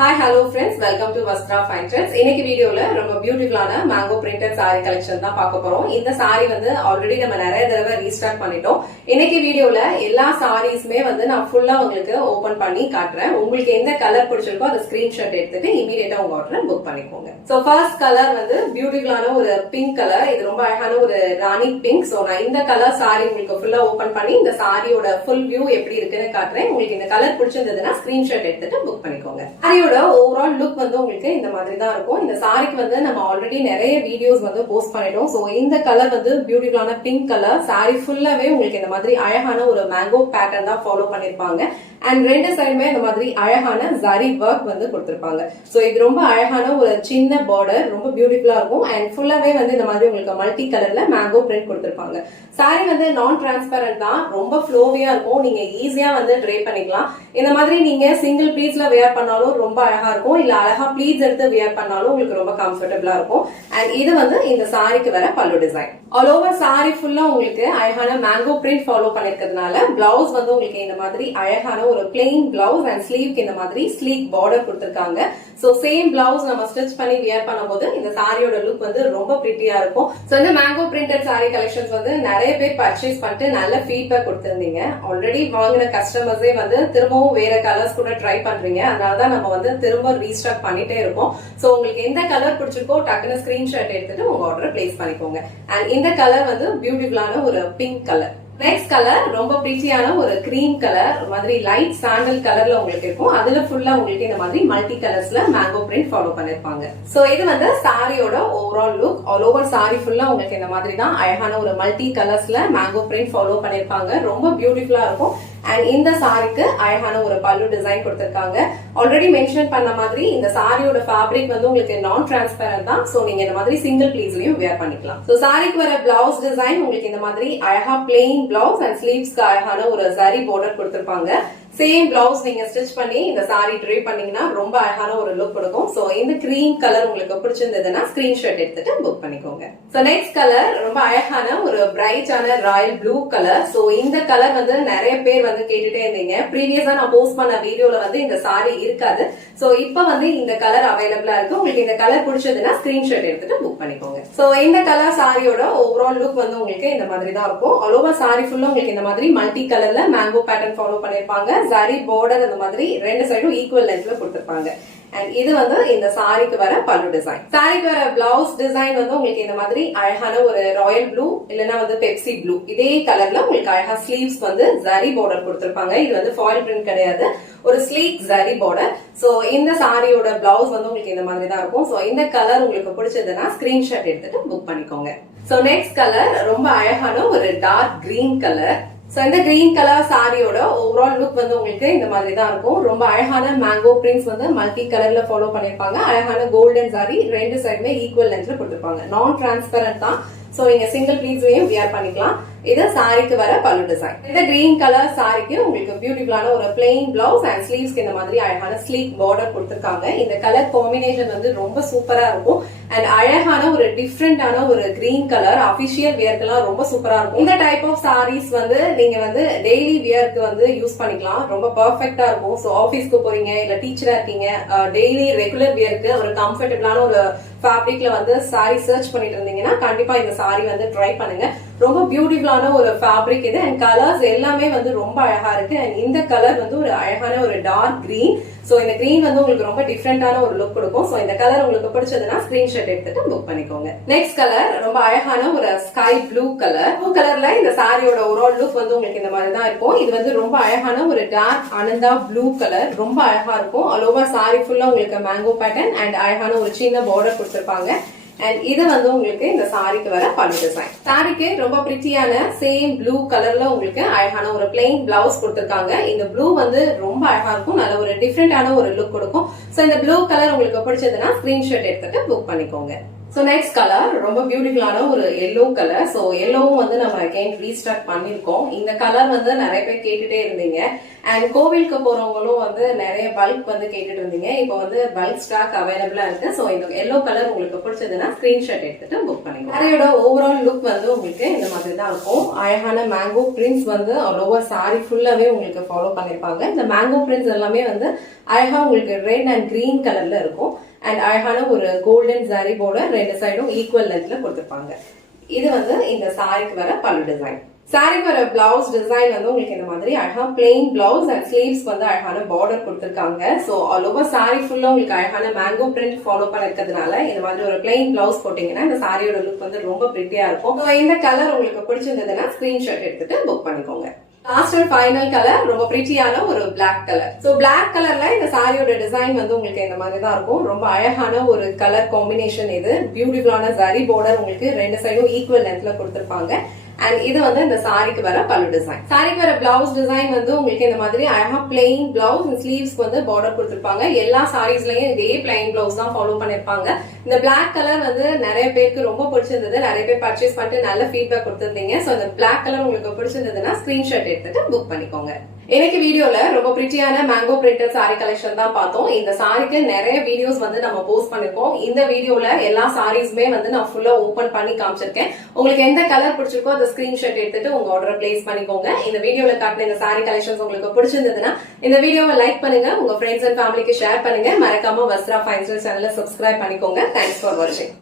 Hi, hello friends. Welcome to Vastra Fine Trends. இன்னைக்கு வீடியோல ரொம்ப பியூட்டிஃபுல்லான மேங்கோ பிரிண்டட் saree கலெக்ஷன் தான் பார்க்க போறோம். இந்த saree வந்து ஆல்ரெடி நம்ம நிறைய தடவை ரீஸ்டார்ட் பண்ணிட்டோம். இன்னைக்கு வீடியோல எல்லா சாரீஸ்மே வந்து நான் ஃபுல்லா உங்களுக்கு ஓபன் பண்ணி காட்டுறேன். உங்களுக்கு எந்த கலர் பிடிச்சிருக்கோ அதை ஸ்கிரீன்ஷாட் எடுத்துட்டு இமிடியேட்டா உங்க ஆர்டரை புக் பண்ணிக்கோங்க. சோ ஃபர்ஸ்ட் கலர் வந்து பியூட்டிஃபுல்லான ஒரு பிங்க் கலர். இது ரொம்ப அழகான ஒரு ராணி பிங்க். சோ நான் இந்த கலர் saree உங்களுக்கு ஃபுல்லா ஓபன் பண்ணி இந்த சாரியோட ஃபுல் வியூ எப்படி இருக்குன்னு காட்டுறேன். உங்களுக்கு இந்த கலர் பிடிச்சிருந்ததுன்னா ஸ்கிரீன்ஷாட் எடுத்துட்டு புக் பண்ணிக்கோங்க. ஓவரால் லுக் வந்து உங்களுக்கு இந்த மாதிரி தான் இருக்கும். இந்த சாரிக்கு வந்து நம்ம ஆல்ரெடி நிறைய வீடியோஸ் வந்து போஸ்ட் பண்ணிட்டோம். சோ இந்த கலர் வந்து பியூட்டிஃபுல்லான பிங்க் கலர். சாரி ஃபுல்லாவே உங்களுக்கு இந்த மாதிரி அழகான ஒரு மேங்கோ பேட்டர்ன் தான் ஃபாலோ பண்ணிருப்பாங்க. அண்ட் ரெண்டு சைடுமே இந்த மாதிரி அழகான ஜரி ஒர்க் வந்து கொடுத்திருப்பாங்க. சோ இது ரொம்ப அழகான ஒரு சின்ன பார்டர், ரொம்ப பியூட்டிஃபுல்லா இருக்கும். அண்ட் ஃபுல்லாவே வந்து இந்த மாதிரி உங்களுக்கு மல்டி கலர்ல மேங்கோ பிரிண்ட் கொடுத்திருப்பாங்க. சாரி வந்து நான் டிரான்ஸ்பரண்ட் தான், ரொம்ப ஃப்ளோவியா இருக்கும். நீங்க ஈஸியா வந்து ட்ரை பண்ணிக்கலாம். இந்த மாதிரி நீங்க சிங்கிள் பீஸ்ல வேர் பண்ணாலும் ரொம்ப அழகா இருக்கும், இல்ல அழகா ப்ளீட்ஸ் எடுத்து வேர் பண்ணாலும் உங்களுக்கு ரொம்ப கம்ஃபர்டபுளா இருக்கும். அண்ட் இது வந்து இந்த சாரிக்கு வர பல்லு டிசைன். ஆல் ஓவர் சாரி ஃபுல்லா உங்களுக்கு அழகான மேங்கோ பிரிண்ட் ஃபாலோ பண்ணிருக்கிறதுனால பிளவுஸ் வந்து உங்களுக்கு இந்த மாதிரி அழகான ஒரு பிளெயின் பிளவுஸ் அண்ட் ஸ்லீவ்க்கு இந்த மாதிரி ஸ்லீக் பார்டர் கொடுத்திருக்காங்க. சோ சேம் பிளவுஸ் நம்ம ஸ்டிச் பண்ணி வியர் பண்ணும்போது இந்த சாரியோட லுக் வந்து ரொம்ப பிரிட்டியா இருக்கும். சோ இந்த மேங்கோ பிரிண்டட் சாரி கலெக்ஷன்ஸ் வந்து நிறைய பேர் பர்ச்சேஸ் பண்ணிட்டு நல்ல ஃபீட்பேக் கொடுத்திருந்தீங்க. ஆல்ரெடி வாங்கின கஸ்டமர்ஸே வந்து திரும்பவும் வேற கலர்ஸ் கூட ட்ரை பண்றீங்க. அதனாலதான் நம்ம வந்து திரும்ப ரீஸ்டாக் பண்ணிட்டே இருக்கோம். சோ உங்களுக்கு எந்த கலர் பிடிச்சிருக்கோ டக்குன்னு ஸ்கிரீன்ஷாட் எடுத்துட்டு உங்க ஆர்டர் பிளேஸ் பண்ணிக்கோங்க. அண்ட் இந்த கலர் வந்து பியூட்டிஃபுல்லான ஒரு பிங்க் கலர். நெக்ஸ்ட் கலர் ரொம்ப பிரிட்டியான ஒரு கிரீம் கலர், மாதிரி லைட் சாண்டல் கலர்ல உங்களுக்கு இருக்கும். அதுல ஃபுல்லா உங்களுக்கு இந்த மாதிரி மல்டி கலர்ஸ்ல மேங்கோ பிரிண்ட் ஃபாலோ பண்ணிருப்பாங்க. சோ இது வந்து சாரியோட overall look. All over sorry ஃபுல்லா உங்களுக்கு இந்த மாதிரி தான் அழகான ஒரு மல்டி கலர்ஸ்ல மேங்கோ பிரிண்ட் ஃபாலோ பண்ணிருப்பாங்க. ரொம்ப பியூட்டிஃபுல்லா இருக்கும். அண்ட் இந்த சாரிக்கு அழகான ஒரு பல்லு டிசைன் கொடுத்திருக்காங்க. ஆல்ரெடி மென்ஷன் பண்ண மாதிரி இந்த சாரியோட ஃபேப்ரிக் வந்து உங்களுக்கு நான் டிரான்ஸ்பரண்ட் தான். சோ நீங்க இந்த மாதிரி சிங்கிள் பீஸ்லயும் வேர் பண்ணிக்கலாம். சோ சாரிக்கு வர பிளவுஸ் டிசைன் உங்களுக்கு இந்த மாதிரி அழகா பிளெயின் பிளவுஸ் அண்ட் ஸ்லீவ்ஸ்க்கு அழகான ஒரு ஜரி பார்டர் கொடுத்திருப்பாங்க. சேம் பிளவுஸ் நீங்க ஸ்டிச் பண்ணி இந்த சாரி ட்ரை பண்ணீங்கன்னா ரொம்ப அழகான ஒரு லுக் கொடுக்கும். சோ இந்த கிரீம் கலர் உங்களுக்கு பிடிச்சிருந்ததுன்னா ஸ்கிரீன்ஷாட் எடுத்துட்டு புக் பண்ணிக்கோங்க. சோ நெக்ஸ்ட் கலர் ரொம்ப அழகான ஒரு பிரைட்டான ராயல் ப்ளூ கலர். சோ இந்த கலர் வந்து நிறைய பேர் வந்து கேட்டுட்டே இருந்தீங்க. ப்ரீவியஸா நான் போஸ்ட் பண்ண வீடியோல வந்து இந்த சாரி இருக்காது. சோ இப்ப வந்து இந்த கலர் அவைலபிளா இருக்கு. உங்களுக்கு இந்த கலர் பிடிச்சதுன்னா ஸ்கிரீன்ஷாட் எடுத்துட்டு புக் பண்ணிக்கோங்க. சோ இந்த கலர் சாரியோட ஓவரால் லுக் வந்து உங்களுக்கு இந்த மாதிரி தான் இருக்கும். ஆல் ஓவர் சாரி ஃபுல்லா உங்களுக்கு இந்த மாதிரி மல்டி கலர்ல மேங்கோ பேட்டர்ன் ஃபாலோ பண்ணிருப்பாங்க. சாரி பார்டர் அந்த மாதிரி ரெண்டு சைடும் ஈக்குவல் லென்த்ல கொடுத்திருப்பாங்க. அண்ட் இது வந்து இந்த சாரிக்கு வர பல்லு டிசைன். சாரிக்கு வர பிளவுஸ் டிசைன் வந்து உங்களுக்கு இந்த மாதிரி அழகான ஒரு ராயல் ப்ளூ இல்லனா வந்து பெப்சி ப்ளூ இதே கலர்ல உங்களுக்கு அழகா ஸ்லீவ்ஸ் வந்து ஜரி பார்டர் கொடுத்திருப்பாங்க. இது வந்து ஃபாயில் பிரிண்ட் கிடையாது, ஒரு ஸ்லீக் ஜரி பார்டர். சோ இந்த சாரியோட பிளவுஸ் வந்து உங்களுக்கு இந்த மாதிரி தான் இருக்கும். சோ இந்த கலர் உங்களுக்கு பிடிச்சதுன்னா ஸ்கிரீன்ஷாட் எடுத்துட்டு புக் பண்ணிக்கோங்க. சோ நெக்ஸ்ட் கலர் ரொம்ப அழகான ஒரு டார்க் கிரீன் கலர். சோ இந்த கிரீன் கலர் சாரியோட ஓவரால் லுக் வந்து உங்களுக்கு இந்த மாதிரி தான் இருக்கும். ரொம்ப அழகான மேங்கோ பிரிண்ட்ஸ் வந்து மல்டி கலர்ல ஃபாலோ பண்ணிருப்பாங்க. அழகான கோல்டன் சாரி ரெண்டு சைடுமே ஈக்குவல் லென்த்ல கொடுத்திருப்பாங்க. நான் டிரான்ஸ்பரண்ட் தான். சோ நீங்க சிங்கிள் பீஸ்லயும் வியர் பண்ணிக்கலாம். இது சாரிக்கு வர பல்லு டிசைன். இந்த கிரீன் கலர் சாரிக்கு உங்களுக்கு பியூட்டிஃபுல்லான ஒரு பிளெயின் பிளவுஸ் அண்ட் ஸ்லீவ்ஸ்க்கு இந்த மாதிரி அழகான ஸ்லீக் பார்டர் கொடுத்திருக்காங்க. இந்த கலர் காம்பினேஷன் வந்து ரொம்ப சூப்பரா இருக்கும். அண்ட் அழகான ஒரு டிஃப்ரெண்டான ஒரு கிரீன் கலர் அபிஷியல் வியர்க்கெல்லாம் ரொம்ப சூப்பரா இருக்கும். இந்த டைப் ஆஃப் சாரீஸ் வந்து நீங்க வந்து டெய்லி வியர்க்கு வந்து யூஸ் பண்ணிக்கலாம். ரொம்ப பெர்ஃபெக்ட்டா இருக்கும். சோ ஆபீஸ்க்கு போறீங்க, இல்ல டீச்சரா இருக்கீங்க, டெய்லி ரெகுலர் வியர்க்கு ஒரு கம்ஃபர்டபுளான ஒரு ஃபேப்ரிக்ல வந்து சாரி சர்ச் பண்ணிட்டு இருந்தீங்கன்னா கண்டிப்பா இந்த சாரி வந்து ட்ரை பண்ணுங்க. ரொம்ப பியூட்டிஃபுல்லான ஒரு ஃபேப்ரிக் இது. அண்ட் கலர்ஸ் எல்லாமே வந்து ரொம்ப அழகா இருக்கு. அண்ட் இந்த கலர் வந்து ஒரு அழகான ஒரு டார்க் கிரீன். சோ இந்த கிரீன் வந்து உங்களுக்கு ரொம்ப டிஃப்ரெண்டான ஒரு லுக் கொடுக்கும். சோ இந்த கலர் உங்களுக்கு பிடிச்சதுன்னா ஸ்கிரீன்ஷாட் எடுத்துட்டு புக் பண்ணிக்கோங்க. நெக்ஸ்ட் கலர் ரொம்ப அழகான ஒரு ஸ்கை ப்ளூ கலர். ப்ளூ கலர்ல இந்த சாரியோட ஓவரால் லுக் வந்து உங்களுக்கு இந்த மாதிரி தான் இருக்கும். இது வந்து ரொம்ப அழகான ஒரு டார்க் அனந்தா ப்ளூ கலர். ரொம்ப அழகா இருக்கும். ஆல் ஓவர் சாரி ஃபுல்லா உங்களுக்கு மேங்கோ பேட்டர்ன் அண்ட் அழகான ஒரு சின்ன பார்டர் கொடுத்திருப்பாங்க. அண்ட் இது வந்து உங்களுக்கு இந்த சாரிக்கு வர பல்லு டிசைன். சாரிக்கு ரொம்ப பிரிட்டியான சேம் ப்ளூ கலர்ல உங்களுக்கு அழகான ஒரு பிளெயின் பிளவுஸ் கொடுத்திருக்காங்க. இந்த ப்ளூ வந்து ரொம்ப அழகா இருக்கும். நல்ல ஒரு டிஃப்ரெண்டான ஒரு லுக் கொடுக்கும். சோ இந்த ப்ளூ கலர் உங்களுக்கு பிடிச்சதுன்னா ஸ்கிரீன்ஷாட் எடுத்துட்டு புக் பண்ணிக்கோங்க. ஸோ நெக்ஸ்ட் கலர் ரொம்ப பியூட்டிஃபுல்லான ஒரு எல்லோ கலர். ஸோ எல்லோவும் வந்து நம்ம அகைன் ரீஸ்டார்ட் பண்ணிருக்கோம். இந்த கலர் வந்து நிறைய பேர் கேட்டுட்டே இருந்தீங்க. அண்ட் கோவிலுக்கு போறவங்களும் வந்து நிறைய பல்க் வந்து கேட்டுட்டு இருந்தீங்க. இப்போ வந்து பல்க் ஸ்டாக் அவைலபிளா இருக்கு. ஸோ இந்த எல்லோ கலர் உங்களுக்கு பிடிச்சதுன்னா ஸ்கிரீன்ஷாட் எடுத்துட்டு புக் பண்ணிக்கோங்க. சாரியோட ஓவரால் லுக் வந்து உங்களுக்கு இந்த மாதிரி தான் இருக்கும். அழகான மேங்கோ பிரிண்ட்ஸ் வந்து ஓவர் சாரி ஃபுல்லாவே உங்களுக்கு ஃபாலோ பண்ணிருப்பாங்க. இந்த மேங்கோ பிரிண்ட்ஸ் எல்லாமே வந்து அழகா உங்களுக்கு ரெட் அண்ட் கிரீன் கலர்ல இருக்கும். அண்ட் அழகான ஒரு கோல்டன் ஜரி பார்டர் ரெண்டு சைடும் ஈக்குவல் லென்த்ல கொடுத்திருப்பாங்க. இது வந்து இந்த சாரிக்கு வர பல்லு டிசைன். சாரிக்கு வர பிளவுஸ் டிசைன் வந்து உங்களுக்கு இந்த மாதிரி அழகா பிளெயின் பிளவுஸ் அண்ட் ஸ்லீவ்ஸ் வந்து அழகான பார்டர் கொடுத்திருக்காங்க. சோ ஆல் ஓவர் சாரி ஃபுல்லா உங்களுக்கு அழகான மேங்கோ பிரிண்ட் ஃபாலோ பண்ணிருக்கிறதுனால இந்த மாதிரி ஒரு பிளெயின் பிளவுஸ் போட்டீங்கன்னா இந்த சாரியோட லுக் வந்து ரொம்ப பிரிட்டியா இருக்கும். இந்த கலர் உங்களுக்கு பிடிச்சிருந்ததுன்னா ஸ்கிரீன்ஷாட் எடுத்துட்டு புக் பண்ணிக்கோங்க. லாஸ்ட் அண்ட் ஃபைனல் கலர் ரொம்ப பிரிட்டியான ஒரு பிளாக் கலர். சோ பிளாக் கலர்ல இந்த சாரியோட டிசைன் வந்து உங்களுக்கு இந்த மாதிரி தான் இருக்கும். ரொம்ப அழகான ஒரு கலர் காம்பினேஷன். இது பியூட்டிஃபுல்லான ஜரி பார்டர் உங்களுக்கு ரெண்டு சைடும் ஈக்குவல் லென்த்ல கொடுத்திருப்பாங்க. அண்ட் இது வந்து இந்த சாரிக்கு வர பல்லு டிசைன். சாரிக்கு வர பிளவுஸ் டிசைன் வந்து உங்களுக்கு இந்த மாதிரி அழகா பிளெயின் பிளவுஸ் ஸ்லீவ்ஸ் வந்து பார்டர் கொடுத்திருப்பாங்க. எல்லா சாரீஸ்லயும் இதே பிளெயின் பிளவுஸ் தான் ஃபாலோ பண்ணிருப்பாங்க. இந்த பிளாக் கலர் வந்து நிறைய பேருக்கு ரொம்ப பிடிச்சிருந்தது. நிறைய பேர் பர்ச்சேஸ் பண்ணிட்டு நல்ல ஃபீட்பேக் கொடுத்திருந்தீங்க. சோ இந்த பிளாக் கலர் உங்களுக்கு பிடிச்சிருந்ததுன்னா ஸ்கிரீன்ஷாட் எடுத்துட்டு புக் பண்ணிக்கோங்க. இன்னைக்கு வீடியோல ரொம்ப பிரிட்டியான மேங்கோ பிரிண்டட் சாரி கலெக்ஷன் தான் பார்த்தோம். இந்த சாரிக்கு நிறைய வீடியோஸ் வந்து நம்ம போஸ்ட் பண்ணிருக்கோம். இந்த வீடியோல எல்லா சாரீஸ்மே வந்து நான் ஃபுல்லா ஓபன் பண்ணி காமிச்சிருக்கேன். உங்களுக்கு எந்த கலர் பிடிச்சிருக்கோ அதை ஸ்கிரீன்ஷாட் எடுத்துட்டு உங்க ஆர்டரை பிளேஸ் பண்ணிக்கோங்க. இந்த வீடியோல காட்டின இந்த சாரி கலெக்ஷன்ஸ் உங்களுக்கு பிடிச்சிருந்ததுன்னா இந்த வீடியோவை லைக் பண்ணுங்க, உங்க ஃப்ரெண்ட்ஸ் அண்ட் ஃபேமிலிக்கு ஷேர் பண்ணுங்க. மறக்காம வஸ்த்ரா ஃபைன் ஸ்டைல் சேனலை சப்ஸ்கிரைப் பண்ணிக்கோங்க. தேங்க்ஸ் ஃபார் வாட்சிங்.